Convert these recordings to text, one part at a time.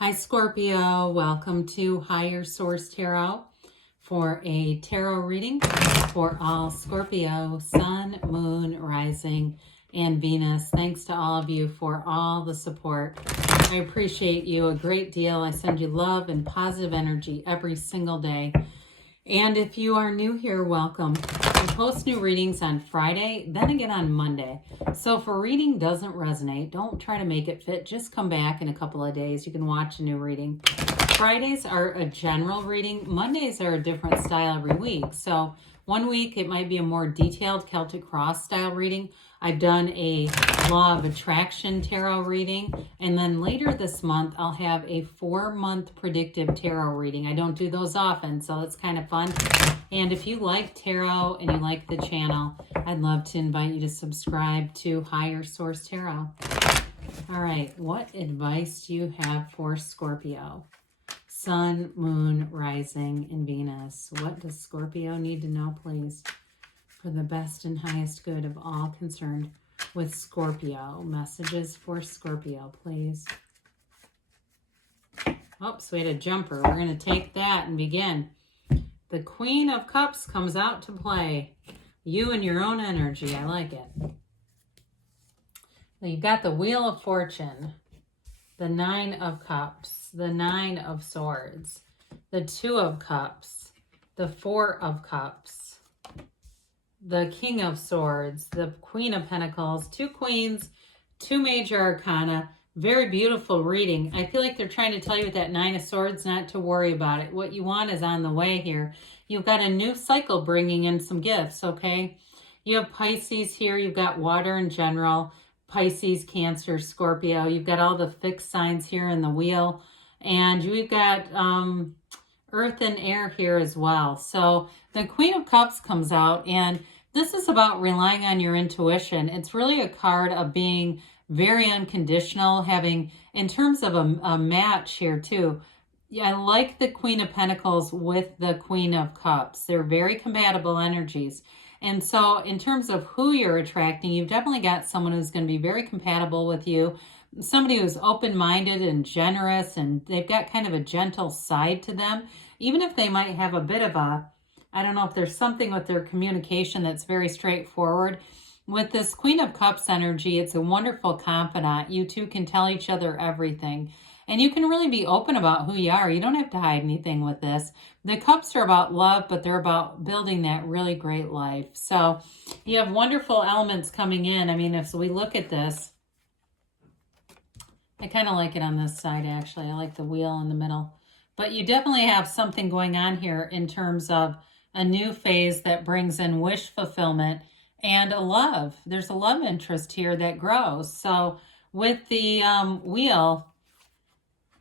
Hi Scorpio, welcome to Higher Source Tarot for a tarot reading for all Scorpio, Sun, Moon, Rising, and Venus. Thanks to all of you for all the support. I appreciate you a great deal. I send you love and positive energy every single day. And if you are new here, welcome. We post new readings on Friday, then again on Monday. So if a reading doesn't resonate, don't try to make it fit. Just come back in a couple of days. You can watch a new reading. Fridays are a general reading. Mondays are a different style every week. So one week it might be a more detailed Celtic Cross style reading. I've done a Law of Attraction tarot reading. And then later this month, I'll have a 4-month predictive tarot reading. I don't do those often, so it's kind of fun. And if you like tarot and you like the channel, I'd love to invite you to subscribe to Higher Source Tarot. All right, what advice do you have for Scorpio? Sun, Moon, Rising, and Venus. What does Scorpio need to know, please? For the best and highest good of all concerned with Scorpio. Messages for Scorpio, please. Oops, we had a jumper. We're going to take that and begin. The Queen of Cups comes out to play. You and your own energy. I like it. You've got the Wheel of Fortune, the 9 of Cups, the 9 of Swords, the 2 of Cups, the 4 of Cups, the King of Swords, the Queen of Pentacles, 2 Queens, 2 Major Arcana. Very beautiful reading. I feel like they're trying to tell you with that 9 of Swords not to worry about it. What you want is on the way here. You've got a new cycle bringing in some gifts, okay? You have Pisces here. You've got water in general. Pisces, Cancer, Scorpio. You've got all the fixed signs here in the wheel. And we've got Earth and air here as well. So the Queen of Cups comes out, and this is about relying on your intuition. It's really a card of being very unconditional, having, in terms of a match here too. Yeah, I like the Queen of Pentacles with the Queen of Cups. They're very compatible energies. And so in terms of who you're attracting, you've definitely got someone who's going to be very compatible with you. Somebody who's open-minded and generous, and they've got kind of a gentle side to them. Even if they might have a bit of a, I don't know if there's something with their communication that's very straightforward. With this Queen of Cups energy, it's a wonderful confidant. You two can tell each other everything. And you can really be open about who you are. You don't have to hide anything with this. The cups are about love, but they're about building that really great life. So you have wonderful elements coming in. I mean, if we look at this, I kind of like it on this side, actually. I like the wheel in the middle. But you definitely have something going on here in terms of a new phase that brings in wish fulfillment and a love. There's a love interest here that grows. So with the wheel,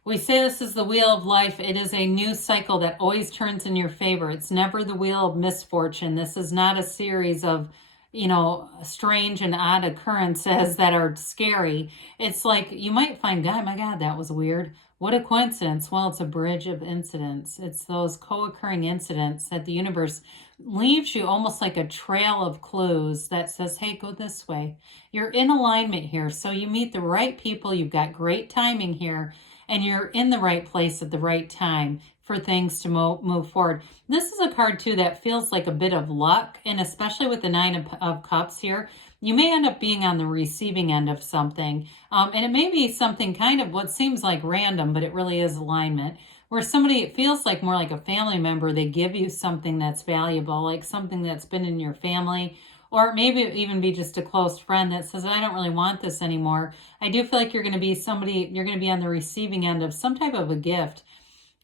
we say this is the wheel of life. It is a new cycle that always turns in your favor. It's never the wheel of misfortune. This is not a series of, you know, strange and odd occurrences that are scary. It's like you might find, God, my God, that was weird. What a coincidence. Well, it's a bridge of incidents. It's those co-occurring incidents that the universe leaves you almost like a trail of clues that says, hey, go this way. You're in alignment here. So you meet the right people. You've got great timing here, and you're in the right place at the right time for things to move forward. This is a card, too, that feels like a bit of luck, and especially with the 9 of Cups here, you may end up being on the receiving end of something, and it may be something kind of what seems like random, but it really is alignment, where somebody, it feels like more like a family member, they give you something that's valuable, like something that's been in your family, or maybe even be just a close friend that says, I don't really want this anymore. I do feel like you're going to be somebody, you're going to be on the receiving end of some type of a gift.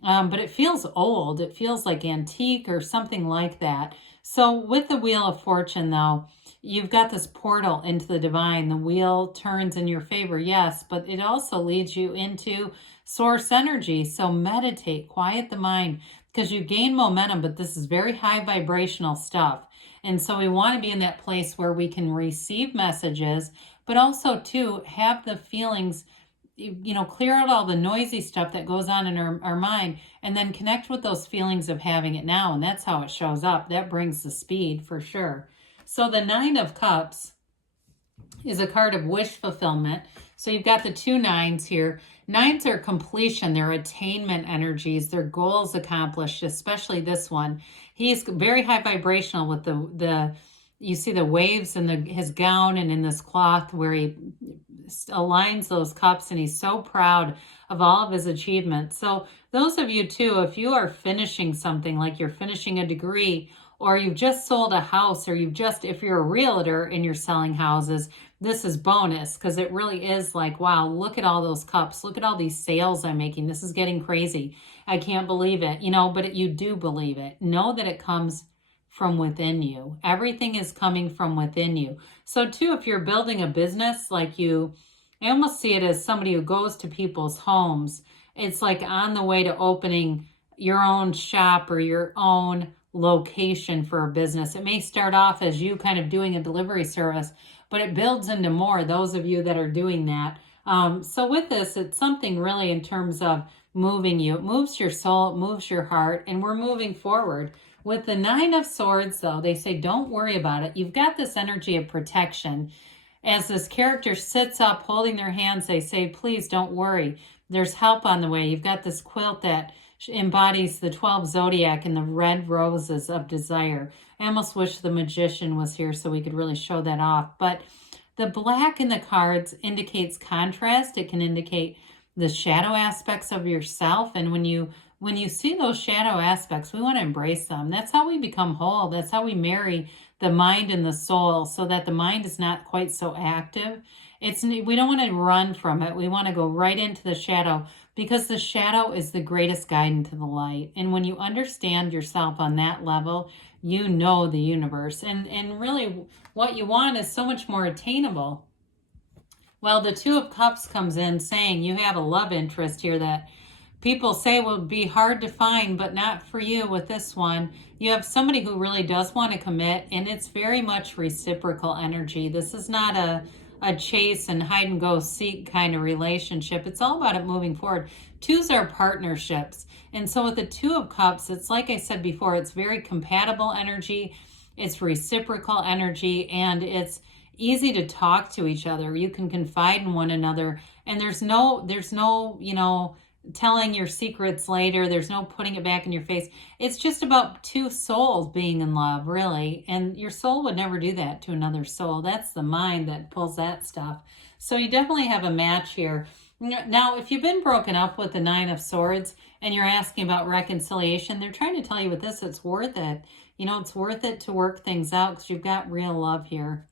But it feels old. It feels like antique or something like that. So with the Wheel of Fortune, though, you've got this portal into the divine. The wheel turns in your favor, yes, but it also leads you into source energy. So meditate, quiet the mind, because you gain momentum, but this is very high vibrational stuff. And so we want to be in that place where we can receive messages, but also, too, have the feelings, you know, clear out all the noisy stuff that goes on in our mind, and then connect with those feelings of having it now. And that's how it shows up. That brings the speed for sure. So the 9 of Cups is a card of wish fulfillment. So you've got the 2 nines here. Nines are completion, they're attainment energies, their goals accomplished, especially this one. He's very high vibrational with the you see the waves in his gown and in this cloth where he aligns those cups, and he's so proud of all of his achievements. So those of you too, if you are finishing something, like you're finishing a degree, or you've just sold a house, or if you're a realtor and you're selling houses, this is bonus, because it really is like, wow, look at all those cups. Look at all these sales I'm making. This is getting crazy. I can't believe it, but you do believe it. Know that it comes from within you. Everything is coming from within you. So too, if you're building a business, I almost see it as somebody who goes to people's homes. It's like on the way to opening your own shop or your own location for a business. It may start off as you kind of doing a delivery service, but it builds into more, those of you that are doing that. So with this, it's something really in terms of moving you. It moves your soul, it moves your heart, and we're moving forward. With the 9 of Swords, though, they say don't worry about it. You've got this energy of protection. As this character sits up holding their hands, they say, please don't worry. There's help on the way. You've got this quilt that embodies the 12 zodiac and the red roses of desire. I almost wish the magician was here so we could really show that off. But the black in the cards indicates contrast. It can indicate the shadow aspects of yourself. And when you see those shadow aspects, we want to embrace them. That's how we become whole. That's how we marry the mind and the soul, so that the mind is not quite so active. We don't want to run from it. We want to go right into the shadow, because the shadow is the greatest guide into the light. And when you understand yourself on that level, you know the universe. And really what you want is so much more attainable. Well, the 2 of Cups comes in saying you have a love interest here that people say will be hard to find, but not for you with this one. You have somebody who really does want to commit, and it's very much reciprocal energy. This is not a chase and hide and go seek kind of relationship. It's all about it moving forward. 2s are partnerships. And so with the 2 of Cups, it's like I said before, it's very compatible energy. It's reciprocal energy, and it's easy to talk to each other. You can confide in one another, and there's no, telling your secrets later. There's no putting it back in your face. It's just about 2 souls being in love, really. And your soul would never do that to another soul. That's the mind that pulls that stuff. So you definitely have a match here. Now, if you've been broken up with the 9 of Swords and you're asking about reconciliation, they're trying to tell you with this, it's worth it. It's worth it to work things out, because you've got real love here.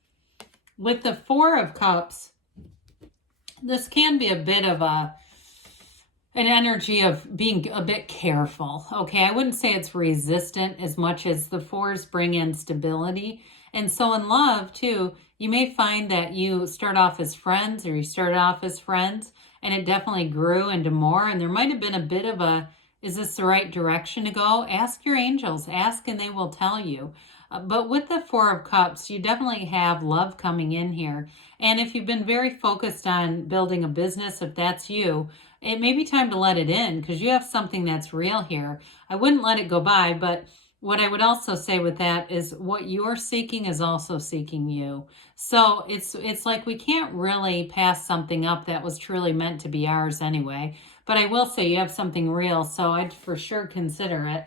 With the 4 of Cups, this can be a bit of an energy of being a bit careful. Okay, I wouldn't say it's resistant as much as the 4s bring in stability. And so in love too, you may find that you start off as friends, or you started off as friends, and it definitely grew into more. And there might have been a bit of is this the right direction to go? Ask your angels, ask, and they will tell you. But with the 4 of Cups, you definitely have love coming in here. And if you've been very focused on building a business, if that's you, it may be time to let it in, because you have something that's real here. I wouldn't let it go by, but what I would also say with that is what you're seeking is also seeking you. So it's like we can't really pass something up that was truly meant to be ours anyway. But I will say you have something real, so I'd for sure consider it.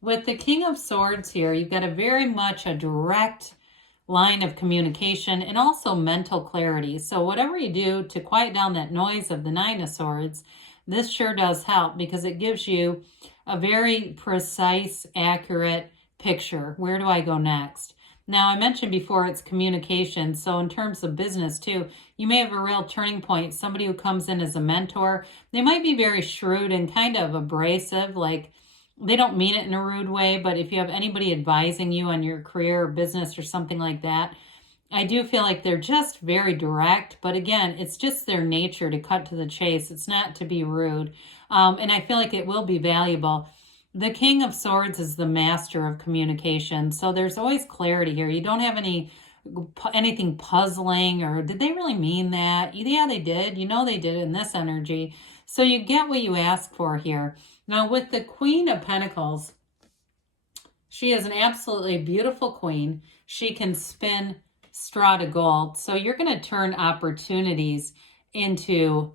With the King of Swords here, you've got very much a direct line of communication and also mental clarity. So whatever you do to quiet down that noise of the 9 of Swords, this sure does help, because it gives you a very precise, accurate picture. Where do I go next? Now, I mentioned before it's communication. So in terms of business too, you may have a real turning point. Somebody who comes in as a mentor, they might be very shrewd and kind of abrasive, like they don't mean it in a rude way, but if you have anybody advising you on your career or business or something like that, I do feel like they're just very direct. But again, it's just their nature to cut to the chase. It's not to be rude. And I feel like it will be valuable. The King of Swords is the master of communication. So there's always clarity here. You don't have anything puzzling, or did they really mean that? Yeah, they did. They did in this energy. So you get what you ask for here. Now with the Queen of Pentacles, she is an absolutely beautiful queen. She can spin straw to gold. So you're going to turn opportunities into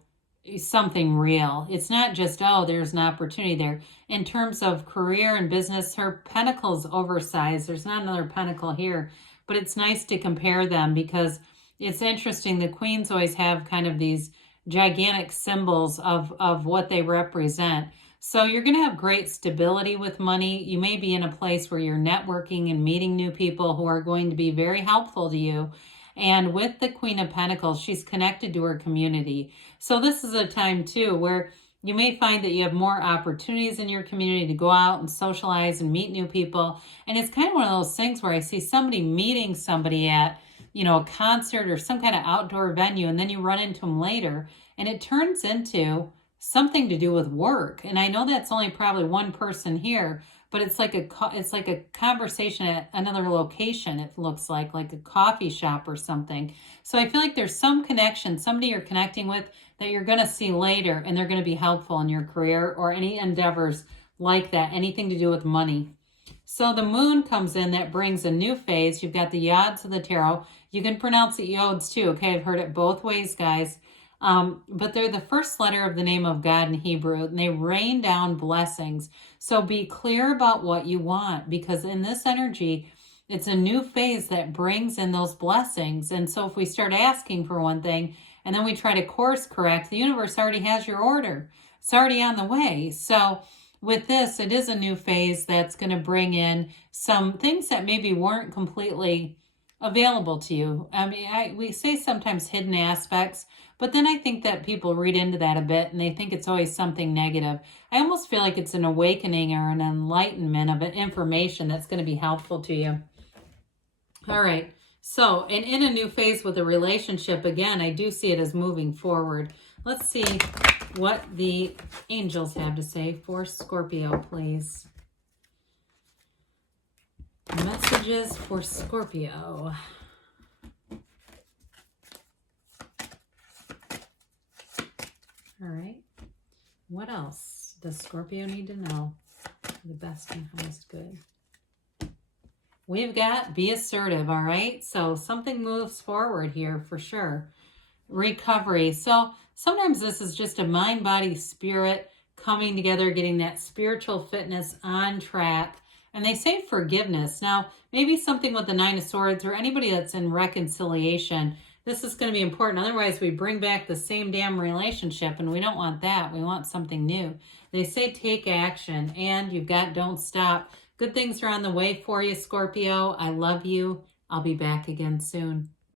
something real. It's not just, oh, there's an opportunity there. In terms of career and business, her pentacle's oversized. There's not another pentacle here, but it's nice to compare them because it's interesting. The queens always have kind of these gigantic symbols of what they represent. So you're going to have great stability with money. You may be in a place where you're networking and meeting new people who are going to be very helpful to you. And with the Queen of Pentacles, she's connected to her community. So this is a time too where you may find that you have more opportunities in your community to go out and socialize and meet new people. And it's kind of one of those things where I see somebody meeting somebody at, you know, a concert or some kind of outdoor venue, and then you run into them later and it turns into something to do with work. And I know that's only probably one person here, but it's like a conversation at another location. It looks like a coffee shop or something. So I feel like there's some connection, somebody you're connecting with that you're going to see later, and they're going to be helpful in your career or any endeavors like that, anything to do with money. So the moon comes in, that brings a new phase. You've got the yods of the tarot. You can pronounce it yods too. Okay, I've heard it both ways, guys. But they're the first letter of the name of God in Hebrew, and they rain down blessings. So be clear about what you want, because in this energy, it's a new phase that brings in those blessings. And so if we start asking for one thing and then we try to course correct, the universe already has your order. It's already on the way. So with this, it is a new phase that's going to bring in some things that maybe weren't completely available to you. I mean, we say sometimes hidden aspects, but then I think that people read into that a bit and they think it's always something negative. I almost feel like it's an awakening or an enlightenment of information that's going to be helpful to you. All right. So, and in a new phase with a relationship, again, I do see it as moving forward. Let's see what the angels have to say for Scorpio, please. Messages for Scorpio. All right. What else does Scorpio need to know? The best and highest good. We've got be assertive, all right? So something moves forward here for sure. Recovery. So sometimes this is just a mind, body, spirit coming together, getting that spiritual fitness on track. And they say forgiveness. Now, maybe something with the Nine of Swords or anybody that's in reconciliation, this is going to be important. Otherwise, we bring back the same damn relationship, and we don't want that. We want something new. They say take action, and you've got don't stop. Good things are on the way for you, Scorpio. I love you. I'll be back again soon.